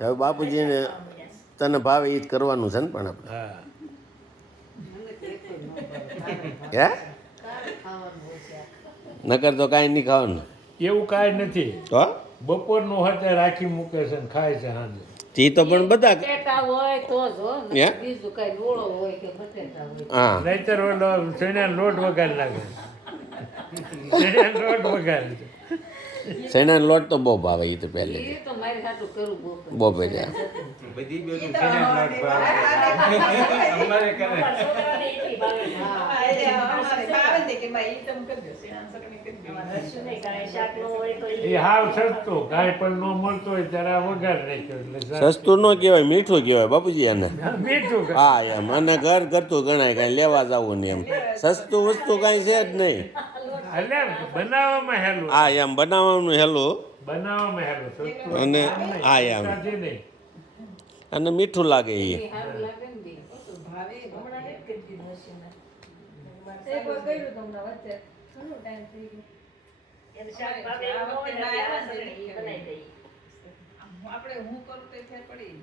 હવે બાપુજીને તને ભાવે એ જ કરવાનું છે ને પણ આપણે હા હે નકર તો કાંઈ નહીં ખાવાનું એવું કાંઈ નથી તો બપોરનું હાથે રાખી મૂકે છે ને ખાય છે સાંજે જી તો પણ બધા બટેટા હોય તો જ હો હે? બીજું કઈ ડોળો હોય કે બટેટા હોય હા નહીતર ઓલો ચણાનો લોટ વગાડ લાગે ચણાનો લોટ વગાડ શેણાનો લોટ તો બહુ ભાવે એ તો પહેલે એ તો મારી હાટું કરું બપોરે બધી બેનું ચણાનો લોટ ભાવે. અમારે કરે. એ હાવ સસ્તું કાંઈ પણ ન મળતું હોય ત્યારે આ વગાડ રાખ્યો એટલે સસ્તું ન કહેવાય મીઠું કહેવાય બાપુજી એને મીઠું હા એમ અને ઘર કરતું ગણાય કાંઈ લેવા જવું ને એમ સસ્તું વસ્તુ કાંઈ છે જ નહીં એટલે બનાવવામાં હેલું હા એમ બનાવવાનું હેલું બનાવવામાં હેલું સસ્તું અને હા એમ નથી નહીં અને મીઠું લાગે એ સારું લાગે ને દી. આપણે હું કરું તો ફેર પડી